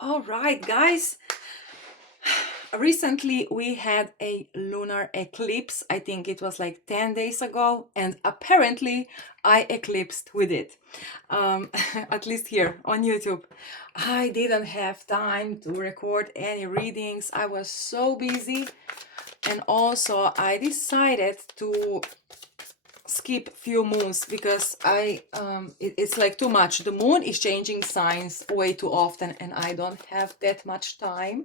All right, guys. Recently, we had a lunar eclipse. I think it was like 10 days ago, and apparently, I eclipsed with it. At least here on YouTube. I didn't have time to record any readings. I was so busy, and also I decided to skip few moons because it's like too much. The moon is changing signs way too often, and I don't have that much time.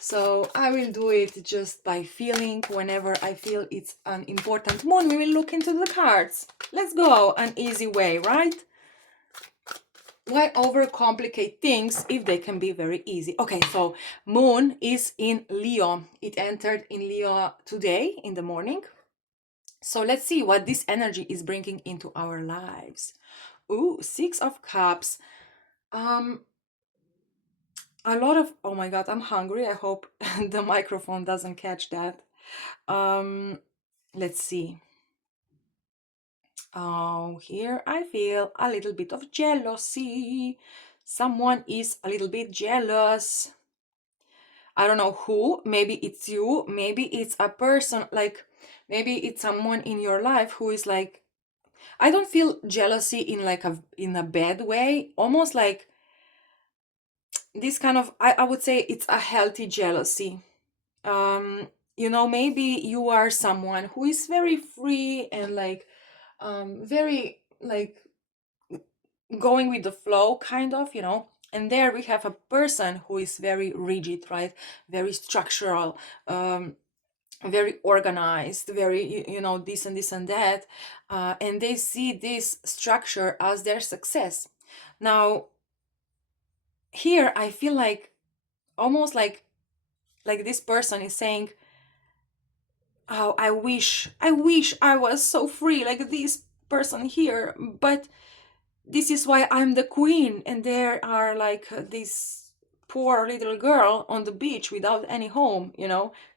So I will do it just by feeling. Whenever I feel it's an important moon, we will look into the cards. Let's go, an easy way, right? Why overcomplicate things if they can be very easy? Okay, so moon is in Leo. It entered in Leo today in the morning. So let's see what this energy is bringing into our lives. Ooh, Six of Cups. Um, a lot of, oh my God, I'm hungry. I hope the microphone doesn't catch that. Let's see. Oh, here I feel a little bit of jealousy. Someone is a little bit jealous. I don't know who. Maybe it's you. Maybe it's a person, like maybe it's someone in your life who is like, I don't feel jealousy in like a bad way. Almost like this kind of, I would say it's a healthy jealousy. Maybe you are someone who is very free and like very like going with the flow, kind of, and there we have a person who is very rigid, right? Very structural, very organized, very, this and this and that, and they see this structure as their success. Now here I feel like almost like this person is saying, oh, I wish I was so free like this person here, but this is why I'm the queen, and there are like this poor little girl on the beach without any home,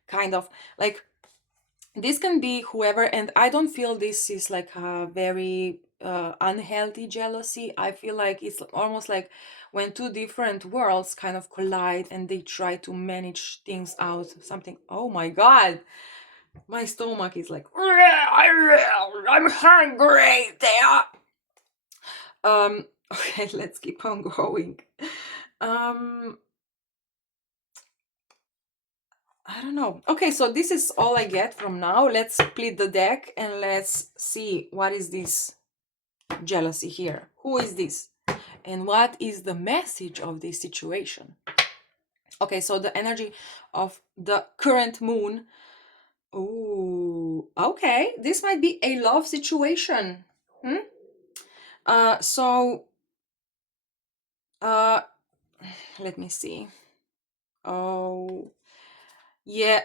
kind of like this can be whoever. And I don't feel this is like a very unhealthy jealousy. I feel like it's almost like when two different worlds kind of collide and they try to manage things out, something. Oh my God, my stomach is like, I'm hungry there. Okay, let's keep on going. um I don't know. Okay, so this is all I get from now. Let's split the deck and let's see what is this jealousy here. Who is this? And what is the message of this situation? Okay, so the energy of the current moon. Oh, okay. This might be a love situation. Hmm? So uh let me see. Oh, yeah.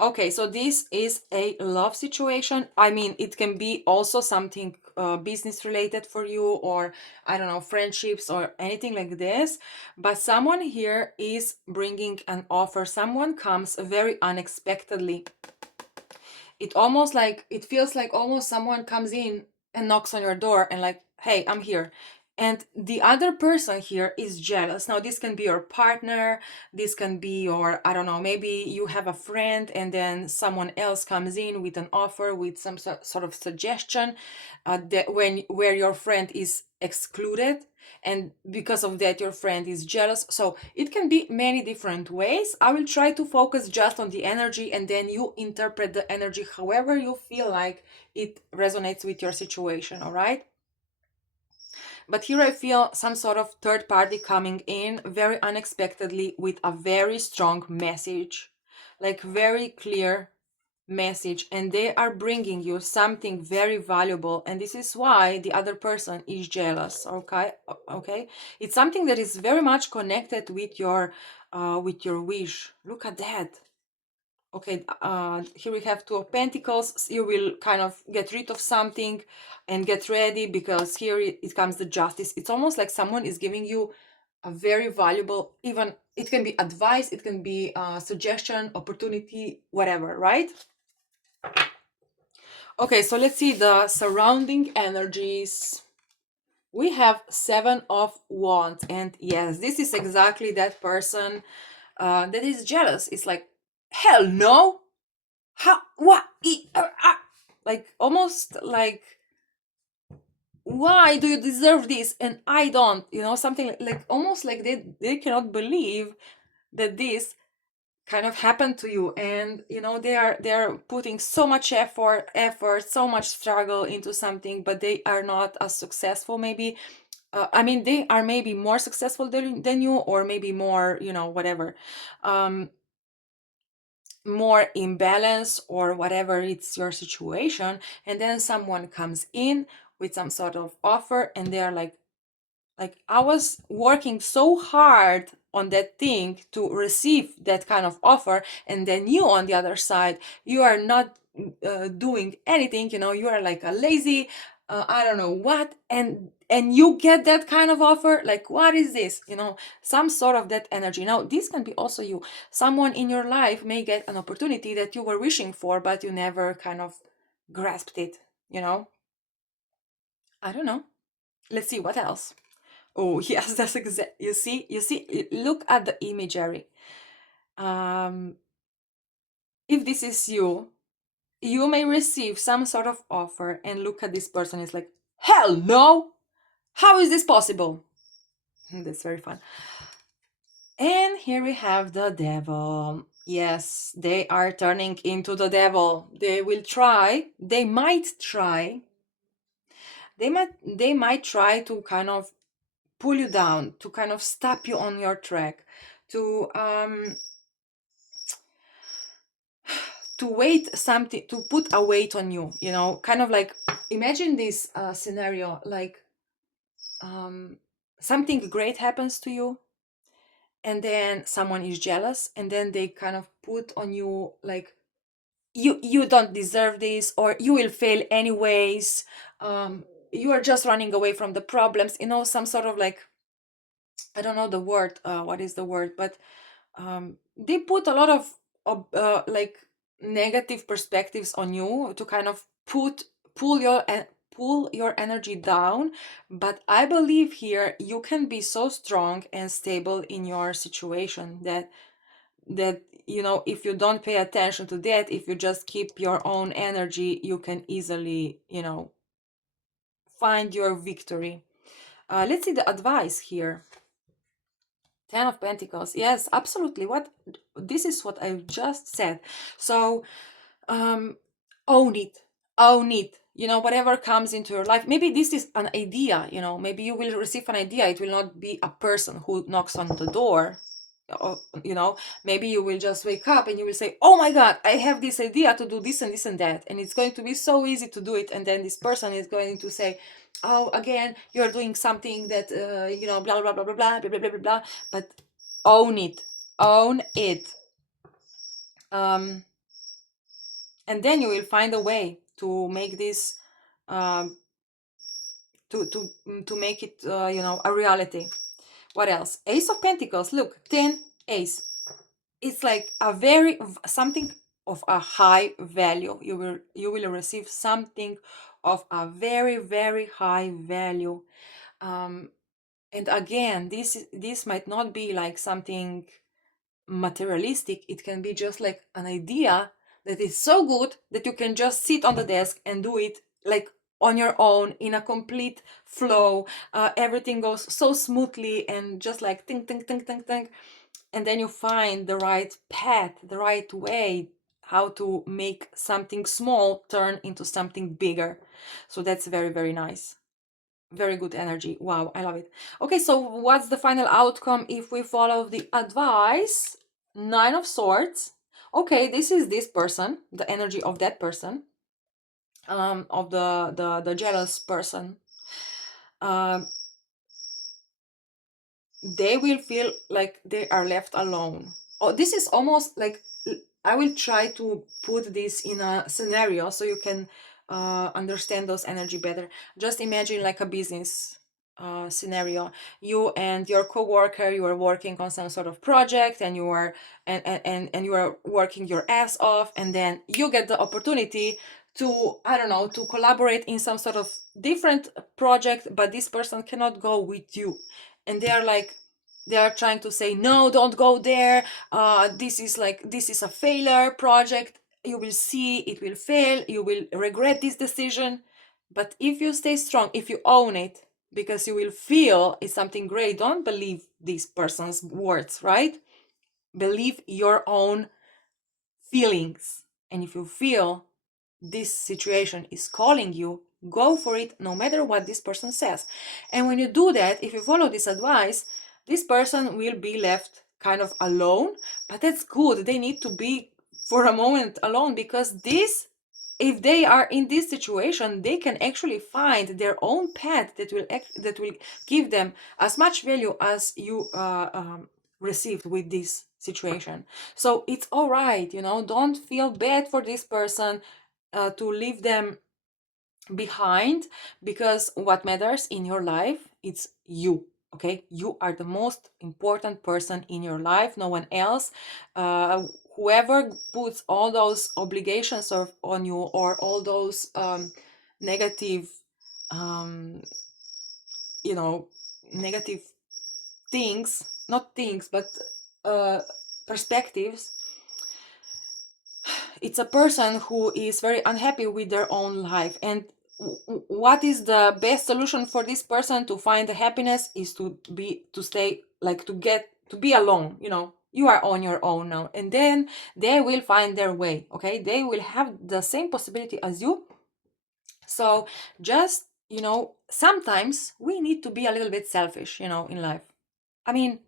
Okay, so this is a love situation. I mean, it can be also something business related for you, or I don't know, friendships or anything like this. But someone here is bringing an offer. Someone comes very unexpectedly. It feels like almost someone comes in and knocks on your door and like, hey, I'm here. And the other person here is jealous. Now this can be your partner, this can be your, I don't know, maybe you have a friend and then someone else comes in with an offer, with some sort of suggestion, that where your friend is excluded, and because of that your friend is jealous. So it can be many different ways. I will try to focus just on the energy, and then you interpret the energy however you feel like it resonates with your situation. All right, but here I feel some sort of third party coming in very unexpectedly with a very strong message, like very clear message, and they are bringing you something very valuable, and this is why the other person is jealous. Okay, it's something that is very much connected with your wish. Look at that. Okay, here we have Two of Pentacles. You will kind of get rid of something and get ready, because here it comes the Justice. It's almost like someone is giving you a very valuable, even it can be advice, it can be suggestion, opportunity, whatever, right? Okay, so let's see the surrounding energies. We have Seven of Wands, and yes, this is exactly that person that is jealous. It's like, hell no, how, what, like almost like, why do you deserve this and I don't, something like almost like they cannot believe that this kind of happened to you. And they are putting so much effort, so much struggle into something, but they are not as successful maybe. I mean, they are maybe more successful than you, or maybe more, whatever, um more imbalance, or whatever it's your situation. And then someone comes in with some sort of offer, and they're like, I was working so hard on that thing to receive that kind of offer, and then you on the other side, you are not doing anything. You are like a lazy, I don't know what, and you get that kind of offer. Like, what is this? Some sort of that energy. Now, this can be also you. Someone in your life may get an opportunity that you were wishing for, but you never kind of grasped it. I don't know. Let's see what else. Oh, yes, that's exact. You see, look at the imagery. Um, if this is you, you may receive some sort of offer and look at this person. It's like, hell no! How is this possible? That's very fun. And here we have the devil. Yes, they are turning into the devil. They might try to kind of pull you down, to kind of stop you on your track, to weight something, to put a weight on you, kind of like, imagine this scenario, like, um something great happens to you, and then someone is jealous, and then they kind of put on you like, you don't deserve this, or you will fail anyways. You are just running away from the problems, some sort of like, I don't know the word, what is the word, but they put a lot of like negative perspectives on you, to kind of pull your pull your energy down. But I believe here you can be so strong and stable in your situation, that if you don't pay attention to that, if you just keep your own energy, you can easily find your victory. Let's see the advice here. Ten of Pentacles. Yes, absolutely. This is what I just said. So, um, own it. Own it. Whatever comes into your life. Maybe this is an idea. Maybe you will receive an idea. It will not be a person who knocks on the door. Maybe you will just wake up and you will say, oh my God, I have this idea to do this and this and that, and it's going to be so easy to do it. And then this person is going to say, oh, again, you're doing something that blah blah blah blah blah blah blah blah blah blah. But own it. Own it. And then you will find a way to make this, um, to make it a reality. What else? Ace of Pentacles. Look, 10 ace. It's like a very something of a high value. You will receive something of a very, very high value. And again, this might not be like something materialistic. It can be just like an idea that is so good that you can just sit on the desk and do it, like, on your own, in a complete flow. Everything goes so smoothly, and just like think think think think think, and then you find the right path, the right way, how to make something small turn into something bigger. So that's very, very nice. Very good energy. Wow, I love it. Okay, so what's the final outcome if we follow the advice? Nine of Swords. Okay, this is this person, the energy of that person, of the jealous person. Um, they will feel like they are left alone. Oh, this is almost like, I will try to put this in a scenario so you can understand those energy better. Just imagine like a business scenario. You and your coworker, you are working on some sort of project, and you are and you are working your ass off, and then you get the opportunity to, I don't know, to collaborate in some sort of different project, but this person cannot go with you. And they are like, they are trying to say, no, don't go there. This is like, this is a failure project. You will see it will fail. You will regret this decision. But if you stay strong, if you own it, because you will feel it's something great, don't believe this person's words, right? Believe your own feelings. And if you feel this situation is calling you, go for it no matter what this person says. And when you do that, if you follow this advice, this person will be left kind of alone, but that's good. They need to be for a moment alone, because this, if they are in this situation, they can actually find their own path that will give them as much value as you received with this situation. So it's all right, don't feel bad for this person, to leave them behind, because what matters in your life, it's you. Okay, you are the most important person in your life, no one else. Whoever puts all those obligations on you, or all those negative um, negative things, not things, but uh, perspectives, it's a person who is very unhappy with their own life. And what is the best solution for this person to find the happiness is to stay, like, to be alone. You are on your own now, and then they will find their way. Okay, they will have the same possibility as you. So just, sometimes we need to be a little bit selfish, in life. I mean,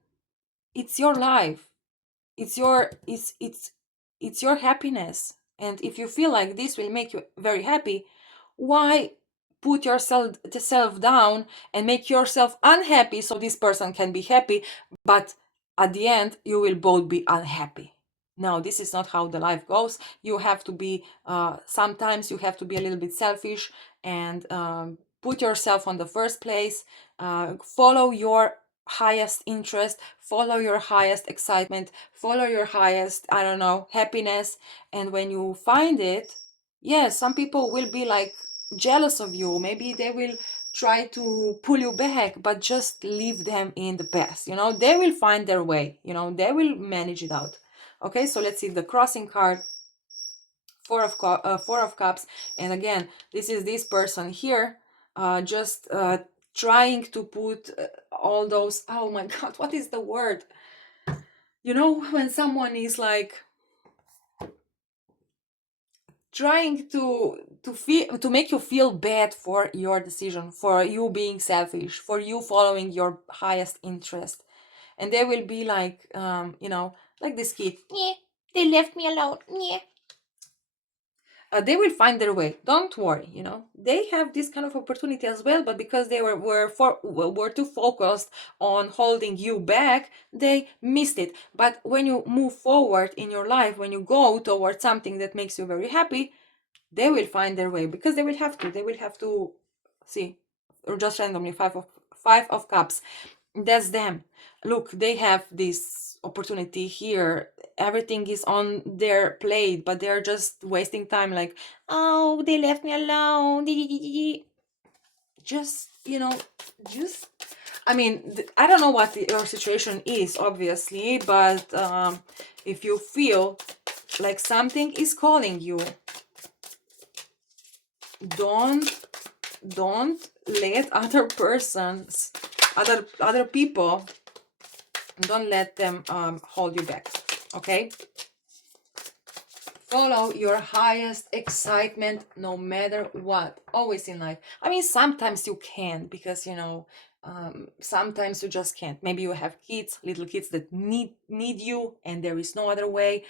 it's your life, it's your happiness. And if you feel like this will make you very happy, why put yourself down and make yourself unhappy so this person can be happy, but at the end you will both be unhappy? No, this is not how the life goes. You have to be, sometimes you have to be a little bit selfish, and put yourself on the first place. Follow your highest interest, follow your highest excitement, follow your highest, I don't know, happiness. And when you find it, yes, some people will be like jealous of you. Maybe they will try to pull you back, but just leave them in the past. They will find their way. They will manage it out. Okay, so let's see the crossing card. Four of Cups. And again, this is this person here, just trying to put all those, oh my god, what is the word, when someone is like trying to make you feel bad for your decision, for you being selfish, for you following your highest interest. And they will be like, like this kid, yeah, they left me alone, yeah. They will find their way. Don't worry. They have this kind of opportunity as well, but because they were too focused on holding you back, they missed it. But when you move forward in your life, when you go towards something that makes you very happy, they will find their way, because they will have to. They will have to see, or just randomly, five of Cups. That's them. Look, they have this opportunity here. Everything is on their plate, but they're just wasting time, like, oh, they left me alone. Just, just, I mean, I don't know what your situation is, obviously, but if you feel like something is calling you, don't let other people, don't let them hold you back. Okay, follow your highest excitement no matter what, always in life. I mean, sometimes you can, because sometimes you just can't. Maybe you have kids, little kids, that need you, and there is no other way.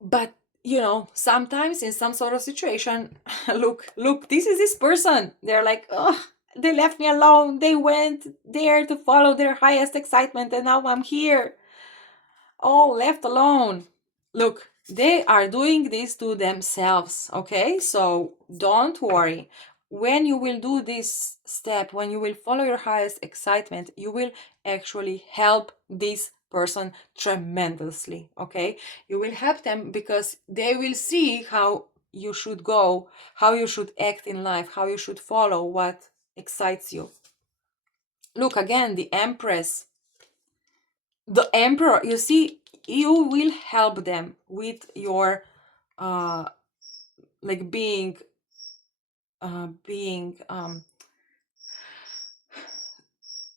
But sometimes in some sort of situation, look, this is this person. They're like, oh, they left me alone. They went there to follow their highest excitement, and now I'm here, all left alone. Look, they are doing this to themselves. Okay, so don't worry. When you will do this step, when you will follow your highest excitement, you will actually help this person tremendously. Okay, you will help them, because they will see how you should go, how you should act in life, how you should follow what excites you. Look again, the Empress, the Emperor. You see, you will help them with your like being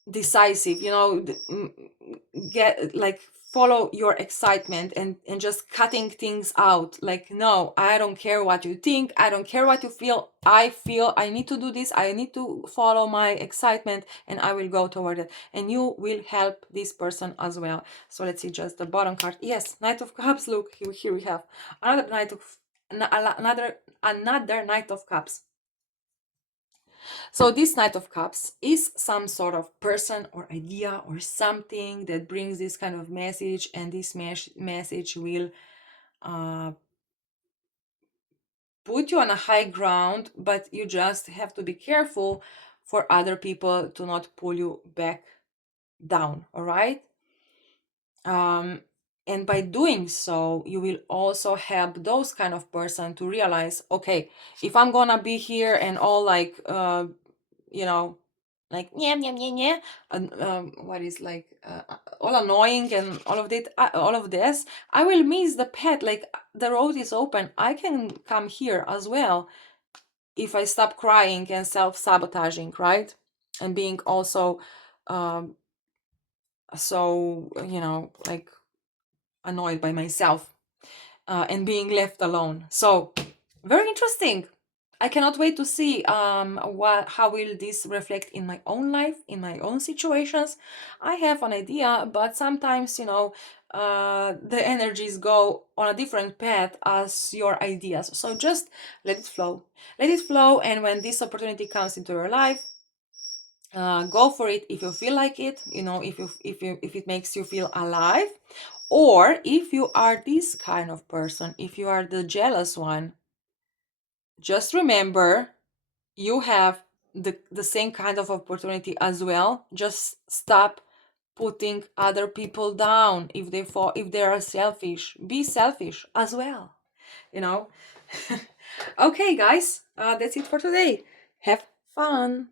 decisive, get like follow your excitement, and just cutting things out. Like, no, I don't care what you think, I don't care what you feel, I feel I need to do this, I need to follow my excitement, and I will go toward it, and you will help this person as well. So let's see just the bottom card. Yes, Knight of Cups. Look, here we have another another Knight of Cups. So this Knight of Cups is some sort of person or idea or something that brings this kind of message, and this message will put you on a high ground, but you just have to be careful for other people to not pull you back down, all right? And by doing so, you will also help those kind of person to realize, okay, if I'm gonna be here and all like you know like yeah yeah yeah yeah, and what is like all annoying and all of that, all of this, I will miss the path. Like, the road is open, I can come here as well if I stop crying and self-sabotaging, right? And being also so like annoyed by myself, and being left alone. So very interesting. I cannot wait to see how will this reflect in my own life, in my own situations. I have an idea, but sometimes the energies go on a different path as your ideas. So just let it flow, and when this opportunity comes into your life, go for it if you feel like it. If it makes you feel alive, or if you are this kind of person, if you are the jealous one, just remember you have the same kind of opportunity as well. Just stop putting other people down. If they are selfish, be selfish as well, you know. Okay, guys, that's it for today. Have fun.